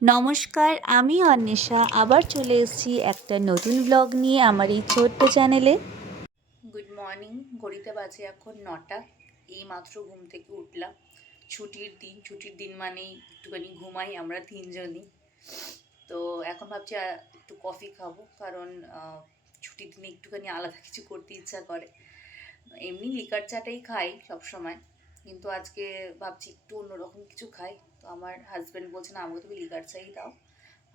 নমস্কার, আমি অন্বেষা আবার চলে এসেছি একটা নতুন ব্লগ নিয়ে আমার এই ছোট্ট চ্যানেলে। গুড মর্নিং, ঘড়িতে বাজে এখন 9টা। এই মাত্র ঘুম থেকে উঠলাম। ছুটির দিন মানেই একটুখানি ঘুমাই আমরা তিনজনই। তো এখন ভাবছি একটু কফি খাবো, কারণ ছুটির দিনে একটুখানি আলাদা কিছু করতে ইচ্ছা করে। এমনি লিকার চাটাই খাই সবসময়, কিন্তু আজকে ভাবছি একটু অন্যরকম কিছু খাই। তো আমার হাজব্যান্ড বলছে না, আমাকে তুমি লিকার চাই দাও।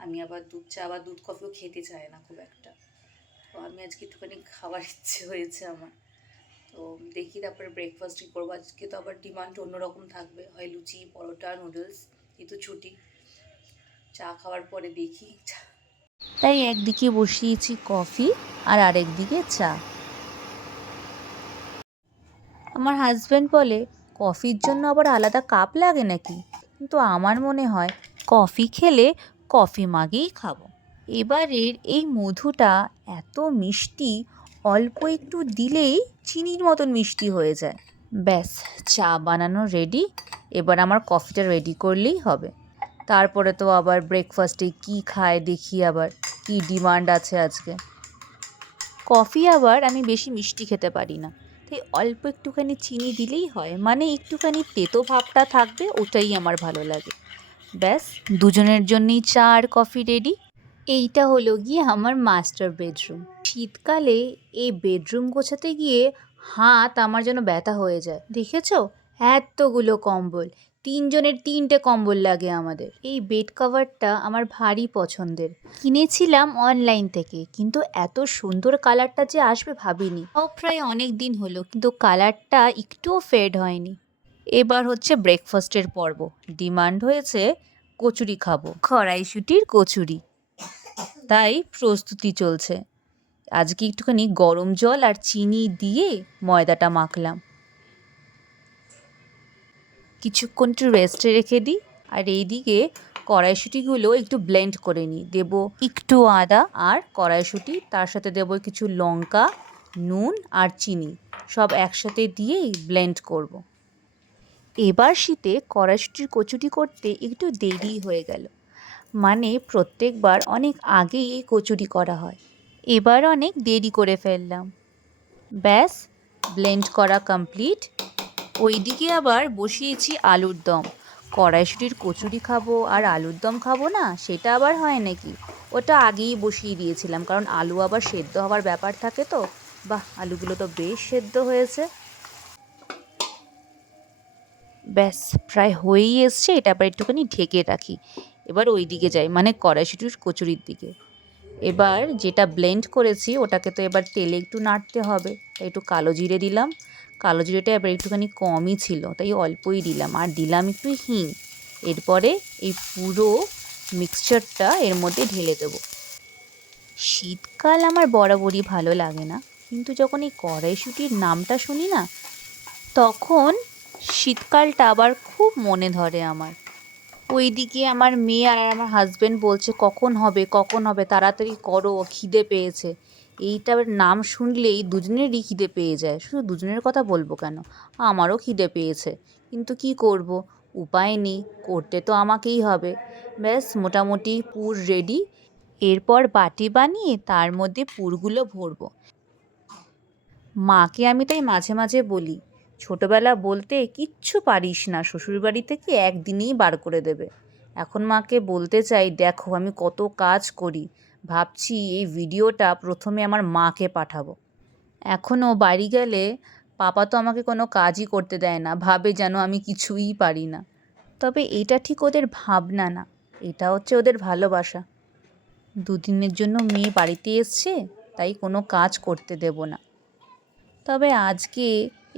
আমি আবার দুধ চা বা দুধ কফিও খেতে চাই না খুব একটা। তো আমি আজকে একটুখানি খাওয়ার ইচ্ছে হয়েছে আমার। তো দেখি তারপরে ব্রেকফাস্টই করবো। আজকে তো আবার ডিমান্ড অন্যরকম থাকবে, হয় লুচি, পরোটা, নুডলস। কিন্তু ছুটি, চা খাওয়ার পরে দেখি। তাই একদিকে বসিয়েছি কফি আর আরেকদিকে চা। আমার হাজব্যান্ড বলে, কফির জন্য আবার আলাদা কাপ লাগে নাকি? কিন্তু আমার মনে হয় কফি খেলে কফি মাগেই খাবো। এবারের এই মধুটা এত মিষ্টি, অল্প একটু দিলেই চিনির মতন মিষ্টি হয়ে যায়। ব্যাস, চা বানানো রেডি। এবার আমার কফিটা রেডি করলেই হবে। তারপরে তো আবার ব্রেকফাস্টে কি খায় দেখি, আবার কি ডিমান্ড আছে আজকে। কফি আবার আমি বেশি মিষ্টি খেতে পারি না, তাই অল্প একটুখানি চিনি দিলেই হয়, মানে একটুখানি তেতো ভাবটা থাকবে, ওটাই আমার ভালো লাগে। ব্যাস, দুজনের জন্যই চা আর কফি রেডি। এইটা হলো গিয়ে আমার মাস্টার বেডরুম। শীতকালে এই বেডরুম গোছাতে গিয়ে হাত আমার যেন ব্যথা হয়ে যায়। দেখেছো, এতগুলো কম্বল, তিনজনের তিনটে কম্বল লাগে আমাদের। এই বেড কভারটা আমার ভারী পছন্দের, কিনেছিলাম অনলাইন থেকে, কিন্তু এত সুন্দর কালারটা যে আসবে ভাবিনি। প্রায় অনেক দিন হলো, কিন্তু কালারটা একটুও ফেড হয়নি। এবার হচ্ছে ব্রেকফাস্টের পর্ব। ডিমান্ড হয়েছে কচুরি খাবো, কড়াইশুঁটির কচুরি। তাই প্রস্তুতি চলছে। আজকে একটুখানি গরম জল আর চিনি দিয়ে ময়দাটা মাখলাম, কিছুক্ষণ একটু রেস্টে রেখে দিই। আর এইদিকে কড়াইশুঁটিগুলো একটু ব্লেন্ড করে নিই। দেবো একটু আদা আর কড়াইশুঁটি, তার সাথে দেবো কিছু লঙ্কা, নুন আর চিনি, সব একসাথে দিয়েই ব্লেন্ড করব। এবার শীতে কড়াইশুঁটির কচুরি করতে একটু দেরি হয়ে গেল, মানে প্রত্যেকবার অনেক আগেই এই কচুরি করা হয়, এবার অনেক দেরি করে ফেললাম। ব্যাস, ব্লেন্ড করা কমপ্লিট। ওইদিকে আবার বসিয়েছি আলুর দম। কড়াইশুঁটির কচুরি খাবো আর আলুর দম খাবো না, সেটা আবার হয় নাকি? ওটা আগেই বসিয়ে দিয়েছিলাম, কারণ আলু আবার সেদ্ধ হওয়ার ব্যাপার থাকে তো। বাহ, আলুগুলো তো বেশ সেদ্ধ হয়েছে। ব্যাস, প্রায় হয়েই এসছে। এটা আবার একটুখানি ঢেকে রাখি। এবার ওই দিকে যাই, মানে কড়াইশুঁটির কচুরির দিকে। এবার যেটা ব্লেন্ড করেছি ওটাকে তো এবার তেলে একটু নাড়তে হবে, তাই একটু কালো জিরে দিলাম। কালো জিরেটা এবার একটুখানি কমই ছিল, তাই অল্পই দিলাম। আর দিলাম একটু হিং। এরপরে এই পুরো মিক্সচারটা এর মধ্যে ঢেলে দেবো। শীতকাল আমার বরাবরই ভালো লাগে না, কিন্তু যখন এই কড়াইশুঁটির নামটা শুনি না, তখন শীতকালটা আবার খুব মনে ধরে আমার। ওইদিকে আমার মেয়ে আর আমার হাজব্যান্ড বলছে, কখন হবে কখন হবে, তাড়াতাড়ি করো, খিদে পেয়েছে। এইটার নাম শুনলেই দুজনেরই খিদে পেয়ে যায়। শুধু দুজনের কথা বলবো কেন, আমারও খিদে পেয়েছে, কিন্তু কি করব, উপায় নেই, করতে তো আমাকেই হবে। ব্যাস, মোটামুটি পুর রেডি। এরপর বাটি বানিয়ে তার মধ্যে পুরগুলো ভরবো। মাকে আমি তাই মাঝে মাঝে বলি, ছোটবেলা বলতে কিচ্ছু পারিস না, শ্বশুরবাড়ি থেকে একদিনেই বার করে দেবে। এখন মাকে বলতে চাই, দেখো আমি কত কাজ করি। ভাবছি এই ভিডিওটা প্রথমে আমার মাকে পাঠাবো। এখনও বাড়ি গেলে পাপা তো আমাকে কোনো কাজই করতে দেয় না, ভাবে যেন আমি কিছুই পারি না। তবে এটা ঠিক ওদের ভাবনা না, এটা হচ্ছে ওদের ভালোবাসা। দুদিনের জন্য মেয়ে বাড়িতে এসছে, তাই কোনো কাজ করতে দেব না। তবে আজকে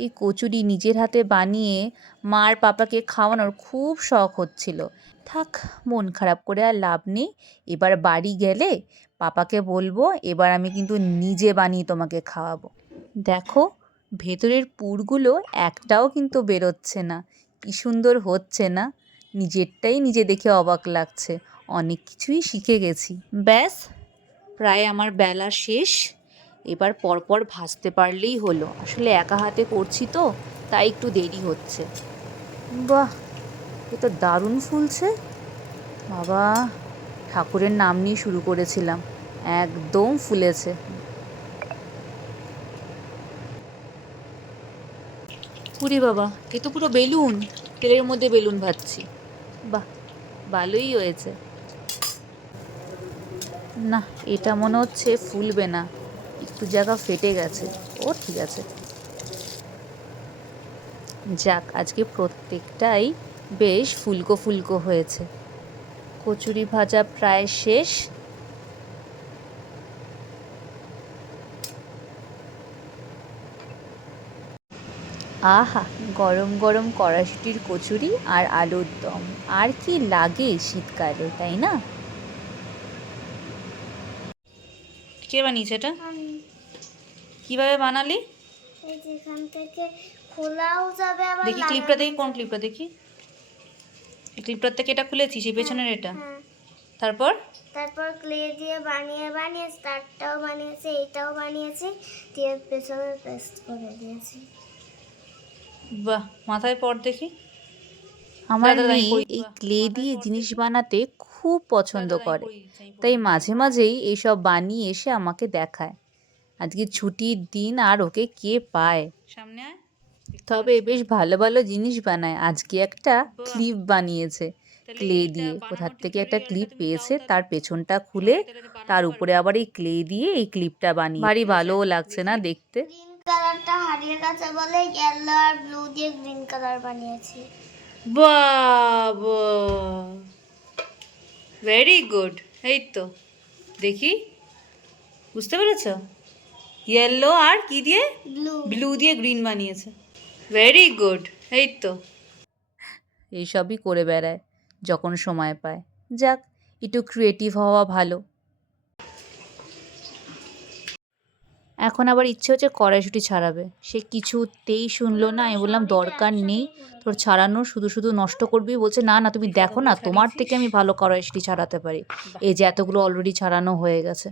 এই কচুরি নিজের হাতে বানিয়ে মার পাপাকে খাওয়ানোর খুব শখ হচ্ছিল। থাক, মন খারাপ করে আর লাভ নেই। এবার বাড়ি গেলে পাপাকে বলবো, এবার আমি কিন্তু নিজে বানিয়ে তোমাকে খাওয়াবো। দেখো, ভেতরের পুরগুলো একটাও কিন্তু বেরোচ্ছে না। কি সুন্দর হচ্ছে না? নিজেরটাই নিজে দেখে অবাক লাগছে। অনেক কিছুই শিখে গেছি। ব্যাস, প্রায় আমার বেলা শেষ। এবার পরপর ভাজতে পারলেই হলো। আসলে একা হাতে করছি তো, তাই একটু দেরি হচ্ছে। বাহ, এ তো দারুণ ফুলছে। বাবা, ঠাকুরের নাম নিয়ে শুরু করেছিলাম, একদম ফুলেছে। পুরি বাবা, এ তো পুরো বেলুন, তেলের মধ্যে বেলুন ভাজছি। বাহ, ভালোই হয়েছে। না, এটা মনে হচ্ছে ফুলবে না, একটু জায়গা ফেটে গেছে। ও ঠিক আছে, যাক আজকে প্রত্যেকটাই বেশ ফুলকো ফুলকো হয়েছে। কচুরি ভাজা প্রায় শেষ। আহা, গরম গরম কড়াইশুঁটির কচুরি আর আলুর দম, আর কি লাগে শীতকালে, তাই না? কে বানিয়েছে এটা? কিভাবে বানালি? এই যেখান থেকে খোলাও যাবে, আবার দেখি ক্লিপটা, দেখি কোন ক্লিপটা, দেখি এই ক্লিপটার থেকে এটা খুলেছি, সেই পেছনের এটা। তারপর তারপর ক্লে দিয়ে বানিয়ে বানিয়ে স্টারটাও বানিয়েছে, এইটাও বানিয়েছি, দিয়ে পেছনে পেস্ট করে দিয়েছি। বাহ, মাথায় পর দেখি। আমার মেয়ে এই ক্লে দিয়ে জিনিস বানাতে খুব পছন্দ করে, তাই মাঝে মাঝেই এইসব বানিয়ে এসে আমাকে দেখায়। আজকে ছুটির দিন আর ওকে কে পায়। সামনে তবে বেশ ভালো ভালো জিনিস বানায়। আজকে একটা ক্লিপ বানিয়েছে ক্লে দিয়ে, কোথার থেকে একটা ক্লিপ পেয়েছে, তার পেছনটা খুলে তার উপরে আবার এই ক্লে দিয়ে এই ক্লিপটা বানিয়ে, ভারী ভালোও লাগছে না দেখতে। গ্রিন কালারটা হারিয়ে গেছে বলে ইয়েলো আর ব্লু দিয়ে গ্রিন কালার বানিয়েছি। বাবা, ভেরি গুড। এই তো দেখি, বুঝতে পেরেছ? ইয়েলো আর কি দিয়ে? ব্লু দিয়ে গ্রিন বানিয়েছে। Very good. এই তো এইসবই করে বেড়ায় যখন সময় পায়। যাক, একটু ক্রিয়েটিভ হওয়া ভালো। এখন আবার ইচ্ছে হচ্ছে কড়াইশুঁটি ছাড়াবে, সে কিছুতেই শুনলো না। আমি বললাম দরকার নেই তোর ছাড়ানোর, শুধু শুধু নষ্ট করবি। বলছে না না, তুমি দেখো না, তোমার থেকে আমি ভালো কড়াইশুঁটি ছাড়াতে পারি। এই যে এতগুলো অলরেডি ছাড়ানো হয়ে গেছে।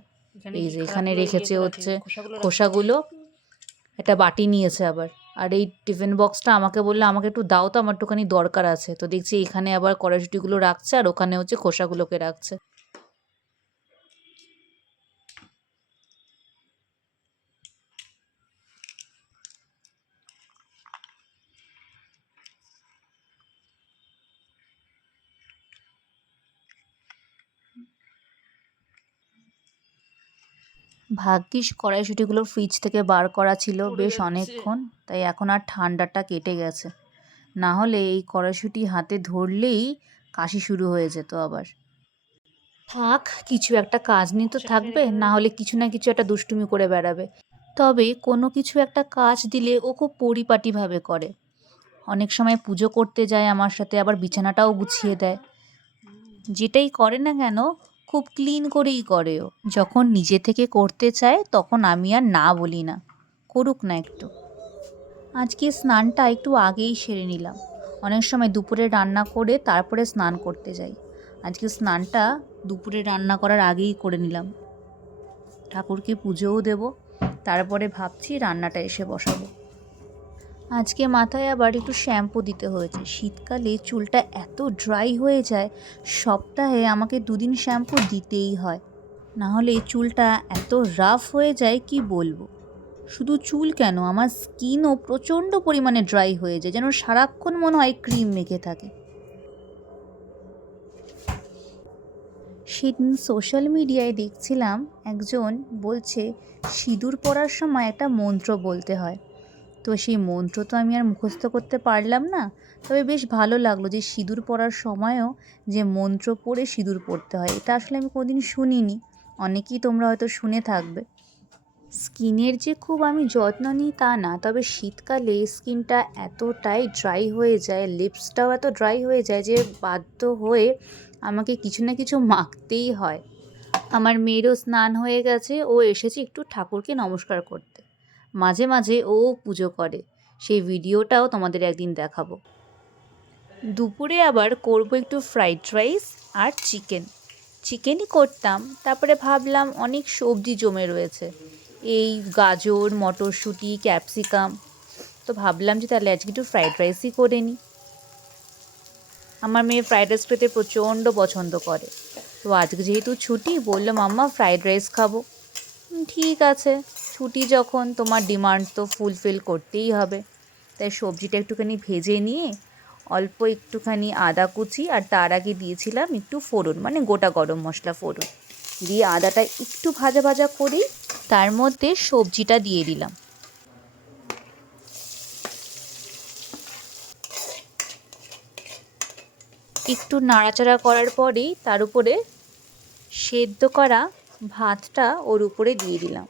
এই যে এখানে রেখেছে হচ্ছে খোসাগুলো, একটা বাটি নিয়েছে আবার। আর এই টিফিন বক্সটা আমাকে বললে আমাকে একটু দাও তো, আমার একটুখানি দরকার আছে। তো দেখছি এখানে আবার কড়াইশুঁটিগুলো রাখছে আর ওখানে হচ্ছে খোসাগুলোকে রাখছে। ভাগ্যিস কড়াইশুঁটিগুলো ফ্রিজ থেকে বার করা ছিল বেশ অনেকক্ষণ, তাই এখন আর ঠান্ডাটা কেটে গেছে। না হলে এই কড়াইশুঁটি হাতে ধরলেই কাশি শুরু হয়ে যেত আবার। থাক, কিছু একটা কাজ নিয়ে তো থাকবে, না হলে কিছু না কিছু একটা দুষ্টুমি করে বেড়াবে। তবে কোনো কিছু একটা কাজ দিলে ও খুব পরিপাটিভাবে করে। অনেক সময় পুজো করতে যায় আমার সাথে, আবার বিছানাটাও গুছিয়ে দেয়। যেটাই করে না কেন খুব ক্লিন করেই করে ও। যখন নিজে থেকে করতে চায় তখন আমি আর না বলি না, করুক না একটু। আজকে স্নানটা একটু আগেই সেরে নিলাম। অনেক সময় দুপুরে রান্না করে তারপরে স্নান করতে যাই, আজকে স্নানটা দুপুরে রান্না করার আগেই করে নিলাম। ঠাকুরকে পুজোও দেব, তারপরে ভাবছি রান্নাটা এসে বসাবো। আজকে মাথায় আবার একটু শ্যাম্পু দিতে হয়েছে। শীতকালে চুলটা এত ড্রাই হয়ে যায়, সপ্তাহে আমাকে 2 দিন শ্যাম্পু দিতেই হয়, না হলে চুলটা এত রাফ হয়ে যায় কি বলবো। শুধু চুল কেন, আমার স্কিনও প্রচণ্ড পরিমাণে ড্রাই হয়ে যায়, যেন সারাক্ষণ মনে হয় ক্রিম মেখে থাকে। সেদিন সোশ্যাল মিডিয়ায় দেখছিলাম একজন বলছে সিঁদুর পরার সময় একটা মন্ত্র বলতে হয়। তো সেই মন্ত্র তো আমি আর মুখস্থ করতে পারলাম না, তবে বেশ ভালো লাগলো যে সিঁদুর পরার সময়ও যে মন্ত্র পড়ে সিঁদুর পরতে হয়, এটা আসলে আমি কোনোদিন শুনিনি। অনেকেই তোমরা হয়তো শুনে থাকবে। স্কিনের যে খুব আমি যত্ন নিই তা না, তবে শীতকালে স্কিনটা এতটাই ড্রাই হয়ে যায়, লিপসটাও এত ড্রাই হয়ে যায় যে বাধ্য হয়ে আমাকে কিছু না কিছু মাখতেই হয়। আমার মেয়েরও স্নান হয়ে গেছে, ও এসেছে একটু ঠাকুরকে নমস্কার করতে। মাঝে মাঝে ও পুজো করে, সেই ভিডিওটাও তোমাদের একদিন দেখাবো। দুপুরে আবার করব একটু ফ্রাইড রাইস আর চিকেনই করতাম, তারপরে ভাবলাম অনেক সবজি জমে রয়েছে, এই গাজর, মটরশুঁটি, ক্যাপসিকাম, তো ভাবলাম যে তাহলে আজকে একটু ফ্রাইড রাইসই করে নিই। আমার মেয়ে ফ্রাইড রাইস খেতে প্রচণ্ড পছন্দ করে। তো আজকে যেহেতু ছুটি, বললো মাম্মা ফ্রাইড রাইস খাবো। ঠিক আছে, ছুটি যখন, তোমার ডিমান্ড তো ফুলফিল করতেই হবে। তাই সবজিটা একটুখানি ভেজে নিয়ে অল্প একটুখানি আদা কুচি, আর তার আগে দিয়েছিলাম একটু ফোড়ন, মানে গোটা গরম মশলা ফোড়ন দিয়ে আদাটা একটু ভাজা ভাজা করেই তার মধ্যে সবজিটা দিয়ে দিলাম। একটু নাড়াচাড়া করার পরেই তার উপরে সেদ্ধ করা ভাতটা ওর উপরে দিয়ে দিলাম,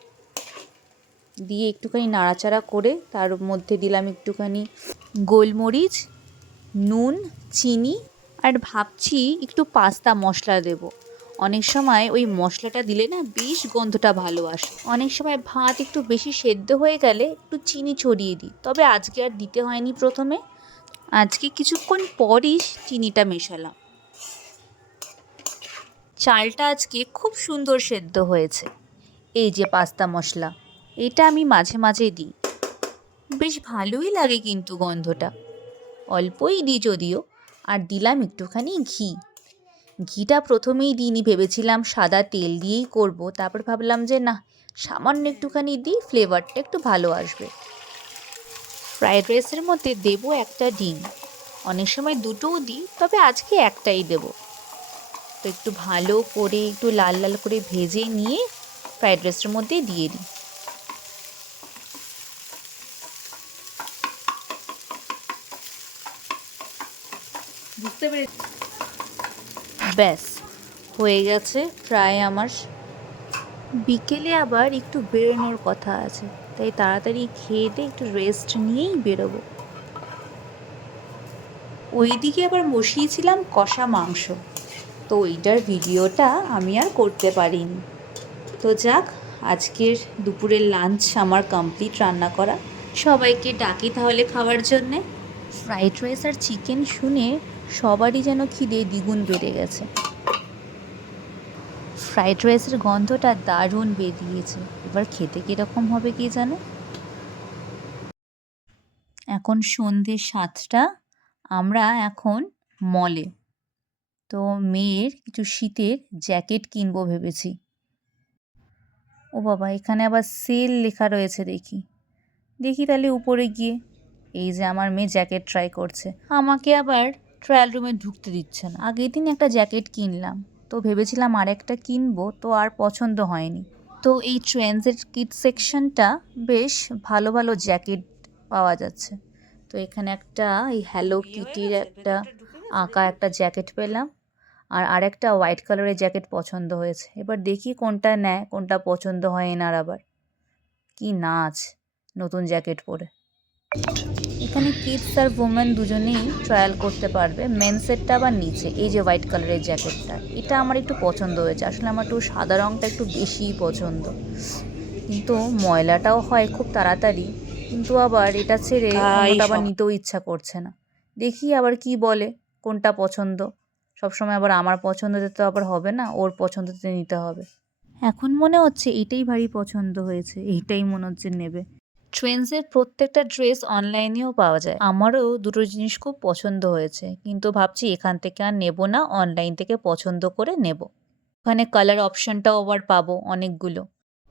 দিয়ে একটুখানি নাড়াচাড়া করে তার মধ্যে দিলাম একটুখানি গোলমরিচ, নুন, চিনি, আর ভাবছি একটু পাস্তা মশলা দেব। অনেক সময় ওই মশলাটা দিলে না বেশ গন্ধটা ভালো আসে। অনেক সময় ভাত একটু বেশি সেদ্ধ হয়ে গেলে একটু চিনি ছড়িয়ে দিই, তবে আজকে আর দিতে হয়নি প্রথমে, আজকে কিছুক্ষণ পরই চিনিটা মেশালাম। চালটা আজকে খুব সুন্দর সেদ্ধ হয়েছে। এই যে পাস্তা মশলা, এটা আমি মাঝে মাঝে দিই, বেশ ভালোই লাগে কিন্তু গন্ধটা। অল্পই দিই যদিও। আর দিলাম একটুখানি ঘি। ঘিটা প্রথমেই দিইনি, ভেবেছিলাম সাদা তেল দিয়েই করব, তারপর ভাবলাম যে না, সামান্য একটুখানি দিই, ফ্লেভারটা একটু ভালো আসবে। ফ্রাইড রাইসের মধ্যে দেবো একটা ডিম, অনেক সময় দুটোও দিই, তবে আজকে একটাই দেবো। তো একটু ভালো করে একটু লাল লাল করে ভেজে নিয়ে ফ্রাইড রাইসের মধ্যে দিয়ে দিই। বুঝতে পেরেছি, ব্যাস হয়ে গেছে প্রায় আমার। বিকেলে আবার একটু বেরোনোর কথা আছে, তাই তাড়াতাড়ি খেয়ে দিয়ে একটু রেস্ট নিয়েই বেরোবো। ওইদিকে আবার বসিয়েছিলাম কষা মাংস, তো ওইটার ভিডিওটা আমি আর করতে পারিনি। তো যাক, আজকের দুপুরের লাঞ্চ আমার কমপ্লিট রান্না করা। সবাইকে ডাকি তাহলে খাওয়ার জন্যে। ফ্রাইড রাইস আর চিকেন শুনে সবারই যেন খিদে দ্বিগুণ বেড়ে গেছে। ফ্রাইড রাইসের গন্ধটা দারুণ বেরিয়েছে, এবার খেতে কীরকম হবে কে জানে। এখন সন্ধ্যে 7টা, আমরা এখন মলে। তো মেয়ের কিছু শীতের জ্যাকেট কিনবো ভেবেছি। ও বাবা, এখানে আবার সেল লেখা রয়েছে, দেখি দেখি তাহলে উপরে গিয়ে। এই যে আমার মেয়ে জ্যাকেট ট্রাই করছে, আমাকে আবার ট্রায়াল রুমে ঢুকতে দিচ্ছে না। আগের দিন একটা জ্যাকেট কিনলাম, তো ভেবেছিলাম আর একটা কিনবো, তো আর পছন্দ হয়নি। তো এই ট্রেন্ডসের কিড সেকশনটা বেশ ভালো ভালো জ্যাকেট পাওয়া যাচ্ছে। তো এখানে একটা এই হ্যালো কিটির একটা আঁকা একটা জ্যাকেট পেলাম, আর আরেকটা হোয়াইট কালারের জ্যাকেট পছন্দ হয়েছে। এবার দেখি কোনটা নেয়, কোনটা পছন্দ হয় এনার। আবার কি নাচ নতুন জ্যাকেট পরে। এখানে কিডস আর ওমেন দুজনেই ট্রায়াল করতে পারবে। মেন্সেরটা আবার নিচে, এই যে হোয়াইট কালারের জ্যাকেটটা, এটা আমার একটু পছন্দ হয়েছে। আসলে আমার একটু সাদা রঙটা একটু বেশিই পছন্দ, কিন্তু ময়লাটাও হয় খুব তাড়াতাড়ি। কিন্তু আবার এটা ছেড়ে অন্যটা আবার নিতেও ইচ্ছা করছে না। দেখি আবার কি বলে, কোনটা পছন্দ। সবসময় আবার আমার পছন্দতে তো আবার হবে না, ওর পছন্দতে নিতে হবে। এখন মনে হচ্ছে এইটাই ভারী পছন্দ হয়েছে, এইটাই মনে হচ্ছে নেবে। ট্রেন্ডসের প্রত্যেকটা ড্রেস অনলাইনেও পাওয়া যায়। আমারও দুটো জিনিস খুব পছন্দ হয়েছে, কিন্তু ভাবছি এখান থেকে আর নেব না, অনলাইন থেকে পছন্দ করে নেব। ওখানে কালার অপশানটাও আবার পাবো অনেকগুলো।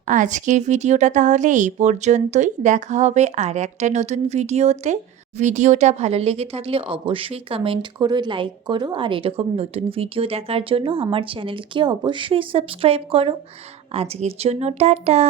আজকের ভিডিওটা তাহলে এই পর্যন্তই। দেখা হবে আর একটা নতুন ভিডিওতে। ভিডিওটা ভালো লেগে থাকলে অবশ্যই কমেন্ট করো, লাইক করো, আর এরকম নতুন ভিডিও দেখার জন্য আমার চ্যানেলকে অবশ্যই সাবস্ক্রাইব করো। আজকের জন্য টাটা।